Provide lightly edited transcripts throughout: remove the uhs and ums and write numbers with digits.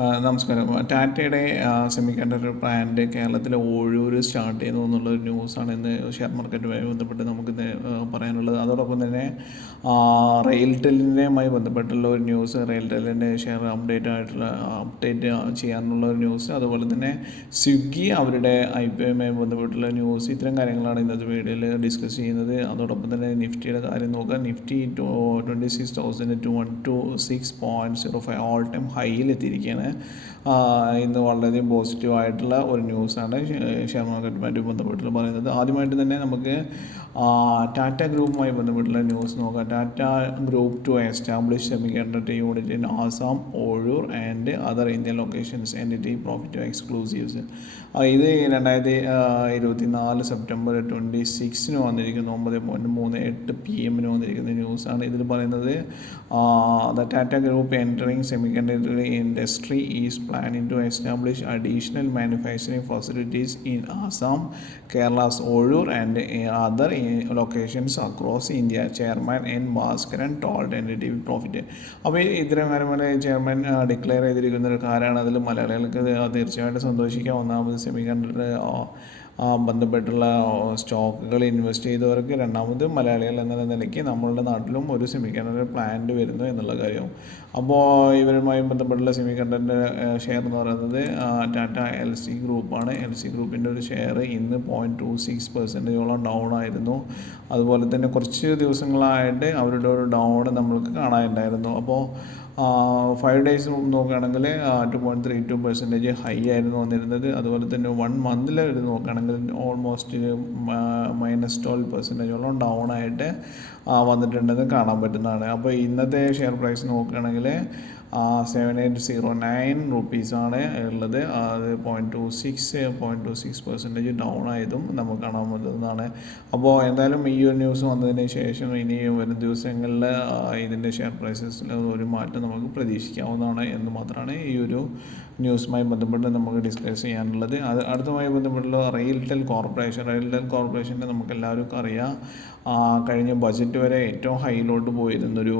നമസ്കാരം. ടാറ്റയുടെ semi conductor plant കേരളത്തിലെ ഓഴൂർ സ്റ്റാർട്ട് ചെയ്യുന്നു എന്നുള്ളൊരു ന്യൂസാണ് ഇന്ന് ഷെയർ മാർക്കറ്റുമായി ബന്ധപ്പെട്ട് നമുക്കിന്ന് പറയാനുള്ളത്. അതോടൊപ്പം തന്നെ റെയിൽടെല്ലിൻ്റെയുമായി ബന്ധപ്പെട്ടുള്ള ഒരു ന്യൂസ്, റെയിൽടെല്ലിൻ്റെ ഷെയർ അപ്ഡേറ്റ് ചെയ്യാനുള്ള ഒരു ന്യൂസ്, അതുപോലെ തന്നെ സ്വിഗ്ഗി അവരുടെ IPOയുമായി ബന്ധപ്പെട്ടുള്ള ന്യൂസ്, ഇത്തരം കാര്യങ്ങളാണ് ഇന്നത്തെ വീഡിയോയിൽ ഡിസ്കസ് ചെയ്യുന്നത്. അതോടൊപ്പം തന്നെ നിഫ്റ്റിയുടെ കാര്യം നോക്കുക. നിഫ്റ്റി 26,226.05 ഓൾ ടൈം ഹൈയിലെത്തിയിരിക്കുകയാണ്. ഇന്ന് വളരെയധികം പോസിറ്റീവായിട്ടുള്ള ഒരു ന്യൂസാണ് ഷെയർ മാർക്കറ്റുമായിട്ട് ബന്ധപ്പെട്ട് പറയുന്നത്. ആദ്യമായിട്ട് തന്നെ നമുക്ക് ടാറ്റ ഗ്രൂപ്പുമായി ബന്ധപ്പെട്ടുള്ള ന്യൂസ് നോക്കാം. Tata group to establish semiconductor unit in Assam, Hosur and other Indian locations entity profit exclusives. ഇത് 2024 സെപ്റ്റംബർ 26 വന്നിരിക്കുന്നു. 9:38 PM വന്നിരിക്കുന്ന ന്യൂസാണ്. ഇതിൽ പറയുന്നത് the Tata group entering semi conductor industry is planning to establish additional manufacturing facilities in Assam, Kerala's Ollur and other locations across India. Chairman N. Bhaskaran told NDTV Profit. അപ്പോൾ ഇത്തരം കാര്യങ്ങൾ chairman declare ചെയ്തിരിക്കുന്ന ഒരു കാര്യമാണ്. അതിൽ മലയാളികൾക്ക് തീർച്ചയായിട്ടും സന്തോഷിക്കാം. ഒന്നാമത് സെമി കണ്ടക്ടർ ബന്ധപ്പെട്ടുള്ള സ്റ്റോക്കുകൾ ഇൻവെസ്റ്റ് ചെയ്തവർക്ക്, രണ്ടാമത് മലയാളികൾ എന്ന നിലയ്ക്ക് നമ്മളുടെ നാട്ടിലും ഒരു സെമി കണ്ടക്ടർ പ്ലാന്റ് വരുന്നു എന്നുള്ള കാര്യം. അപ്പോൾ ഇവരുമായി ബന്ധപ്പെട്ടുള്ള സെമി കണ്ടക്ടർ ഷെയർ എന്ന് പറയുന്നത് ടാറ്റ LC ഗ്രൂപ്പാണ്. LC ഗ്രൂപ്പിൻ്റെ ഒരു ഷെയർ ഇന്ന് 0.26% ഡൗൺ ആയിരുന്നു. അതുപോലെ തന്നെ കുറച്ച് ദിവസങ്ങളായിട്ട് അവരുടെ ഒരു ഡൗൺ നമ്മൾക്ക് കാണാനുണ്ടായിരുന്നു. അപ്പോൾ 5 days നോക്കുകയാണെങ്കിൽ 2.32% ഹൈ ആയിരുന്നു വന്നിരുന്നത്. അതുപോലെ തന്നെ 1 month നോക്കുകയാണെങ്കിൽ ഓൾമോസ്റ്റ് -12% ഡൗൺ ആയിട്ട് വന്നിട്ടുണ്ടെന്ന് കാണാൻ പറ്റുന്നതാണ്. അപ്പോൾ ഇന്നത്തെ ഷെയർ പ്രൈസ് നോക്കുകയാണെങ്കിൽ 7809 റുപ്പീസാണ് ഉള്ളത്. അത് 0.26% ഡൗൺ ആയതും നമുക്ക് കാണാൻ പറ്റുന്നതാണ്. അപ്പോൾ എന്തായാലും ഈ ഒരു ന്യൂസ് വന്നതിന് ശേഷം ഇനി വരും ദിവസങ്ങളിൽ ഇതിൻ്റെ ഷെയർ പ്രൈസസിൽ ഒരു മാറ്റം നമുക്ക് പ്രതീക്ഷിക്കാവുന്നതാണ് എന്ന് മാത്രമാണ് ഈ ഒരു ന്യൂസുമായി ബന്ധപ്പെട്ട് നമുക്ക് ഡിസ്കസ് ചെയ്യാനുള്ളത്. അടുത്തമായി ബന്ധപ്പെട്ടുള്ള റെയിൽടെൽ കോർപ്പറേഷൻ്റെ നമുക്ക് എല്ലാവർക്കും അറിയാം, കഴിഞ്ഞ ബജറ്റ് വരെ ഏറ്റവും ഹൈയിലോട്ട് പോയിരുന്നൊരു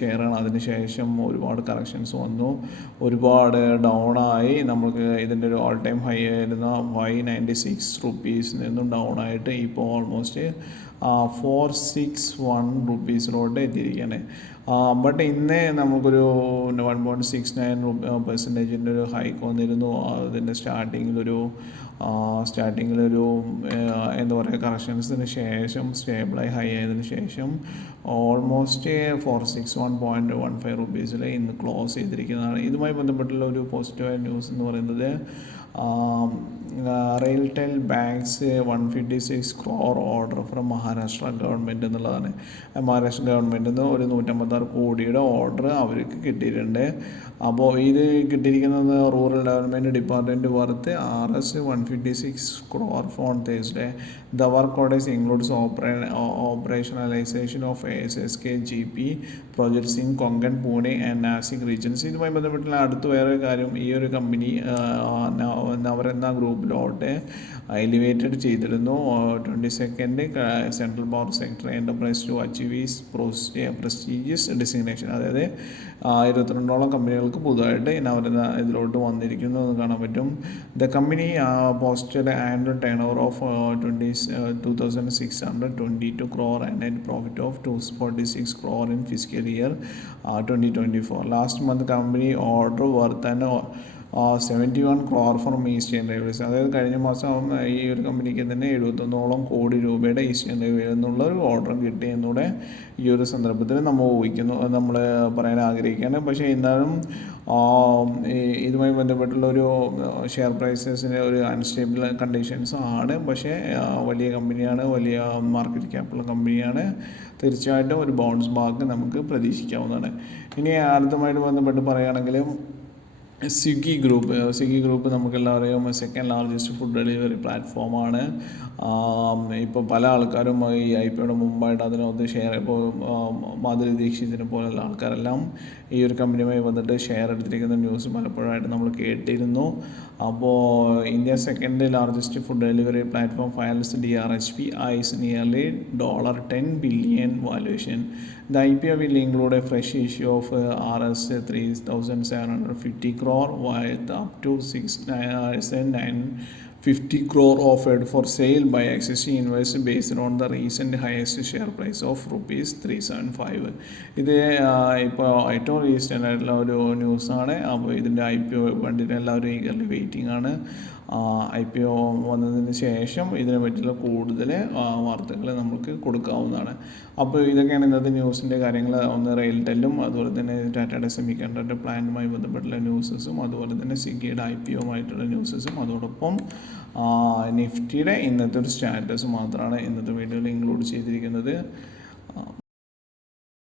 ഷെയറാണ്. അതിനുശേഷം ഒരുപാട് കറക്ഷൻസ് വന്നു, ഒരുപാട് ഡൗണായി. നമുക്ക് ഇതിൻ്റെ ഒരു ഓൾ ടൈം ഹൈ ആയിരുന്ന 596 റുപ്പീസിൽ നിന്നും ഡൗൺ ആയിട്ട് ഇപ്പോൾ ഓൾമോസ്റ്റ് 461 റുപ്പീസിലോട്ട് എത്തിയിരിക്കുകയാണ്. ബട്ട് ഇന്ന് നമുക്കൊരു 1.69% ഒരു ഹൈക്ക് വന്നിരുന്നു. അതിൻ്റെ സ്റ്റാർട്ടിങ്ങിലൊരു എന്താ പറയുക, കറക്ഷൻസിന് ശേഷം സ്റ്റേബിളായി ഹൈ ആയതിനു ശേഷം ഓൾമോസ്റ്റ് 461.15 റുപ്പീസിൽ ഇന്ന് ക്ലോസ് ചെയ്തിരിക്കുന്നതാണ്. ഇതുമായി ബന്ധപ്പെട്ടുള്ള ഒരു പോസിറ്റീവായ ന്യൂസ് എന്ന് പറയുന്നത് RailTel banks 156 crore order from Maharashtra government എന്നുള്ളതാണ്. മഹാരാഷ്ട്ര ഗവൺമെൻറ്റിൽ നിന്ന് ഒരു 156 കോടിയുടെ ഓർഡർ അവർക്ക് കിട്ടിയിട്ടുണ്ട്. അപ്പോൾ ഇത് കിട്ടിയിരിക്കുന്നത് rural development department worth Rs 156 crore on Thursday. The work orders includes operationalization of ASSK GP projects in Konkan, Pune and Nasik regions. ഇതുമായി ബന്ധപ്പെട്ടുള്ള അടുത്ത വേറെ കാര്യം, ഈ ഒരു കമ്പനി നവരത്ന ഗ്രൂപ്പിലോട്ട് എലിവേറ്റഡ് ചെയ്തിരുന്നു. 22nd central power sector enterprise to achieve is prestigious designation. അതായത് 22ഓളം കമ്പനികൾക്ക് പുതുതായിട്ട് നവരത്ന ഇതിലോട്ട് വന്നിരിക്കുന്നു എന്ന് കാണാൻ പറ്റും. The company posted annual turn over of 2,622 crore and net profit of 246 crore in fiscal year 2024. Last month company order worth and 71 crore from eastern railways. അതായത് കഴിഞ്ഞ മാസം ഈ ഒരു കമ്പനിക്ക് തന്നെ 71ഓളം കോടി രൂപയുടെ ഈസ്റ്റേൺ റെയിൽവേയിൽ നിന്നുള്ള ഒരു ഓർഡർ കിട്ടി എന്നൂടെ ഈ ഒരു സന്ദർഭത്തിൽ നമ്മൾ പറയാൻ ആഗ്രഹിക്കുകയാണ്. പക്ഷേ എന്നാലും ഇതുമായി ബന്ധപ്പെട്ടുള്ള ഒരു ഷെയർ പ്രൈസസിന് ഒരു അൺസ്റ്റേബിൾ കണ്ടീഷൻസ് ആണ്. പക്ഷേ വലിയ കമ്പനിയാണ്, വലിയ മാർക്കറ്റ് ക്യാപ്പുള്ള കമ്പനിയാണ്. തീർച്ചയായിട്ടും ഒരു ബൗൺസ് ബാക്ക് നമുക്ക് പ്രതീക്ഷിക്കാവുന്നതാണ്. ഇനി അടുത്തമായിട്ട് ബന്ധപ്പെട്ട് പറയുകയാണെങ്കിൽ സ്വിഗ്ഗി ഗ്രൂപ്പ് നമുക്കെല്ലാവരെയും സെക്കൻഡ് ലാർജസ്റ്റ് ഫുഡ് ഡെലിവറി പ്ലാറ്റ്ഫോമാണ്. ഇപ്പോൾ പല ആൾക്കാരും ഈ IPOയുടെ മുമ്പായിട്ട് അതിനകത്ത് ഷെയർ, ഇപ്പോൾ മാധുരി ദീക്ഷിതിനെ പോലുള്ള ആൾക്കാരെല്ലാം ഈ ഒരു കമ്പനിയുമായി വന്നിട്ട് ഷെയർ എടുത്തിരിക്കുന്ന ന്യൂസ് പലപ്പോഴായിട്ട് നമ്മൾ കേട്ടിരുന്നു. അപ്പോൾ India second largest food delivery platform files DRHP is nearly $10 billion valuation. The IPO will include a fresh issue of Rs 3,750 crore worth up to 6,950 crore offered for sale by existing investors based on the recent highest share price of ₹375. ഇത് ഇപ്പോൾ ഏറ്റവും recent ആയിട്ടുള്ള ഒരു ന്യൂസാണ്. അപ്പോൾ ഇതിൻ്റെ IPO വേണ്ടിയിട്ട് എല്ലാവരും ഈഗർലി വെയിറ്റിംഗ് ആണ്. IPO വന്നതിന് ശേഷം ഇതിനെ പറ്റിയുള്ള കൂടുതൽ വാർത്തകൾ നമുക്ക് കൊടുക്കാവുന്നതാണ്. അപ്പോൾ ഇതൊക്കെയാണ് ഇന്നത്തെ ന്യൂസിൻ്റെ കാര്യങ്ങൾ. ഒന്ന് റെയിൽടെല്ലും അതുപോലെ തന്നെ ടാറ്റയുടെ സെമികണ്ടക്ടർ പ്ലാന്റുമായി ബന്ധപ്പെട്ടുള്ള ന്യൂസസും അതുപോലെ തന്നെ സ്വിഗ്ഗിയുടെ IPOയുമായിട്ടുള്ള ന്യൂസസും അതോടൊപ്പം നിഫ്റ്റിയുടെ ഇന്നത്തെ ഒരു സ്റ്റാറ്റസ് മാത്രമാണ് ഇന്നത്തെ വീഡിയോയിൽ ഇൻക്ലൂഡ് ചെയ്തിരിക്കുന്നത്.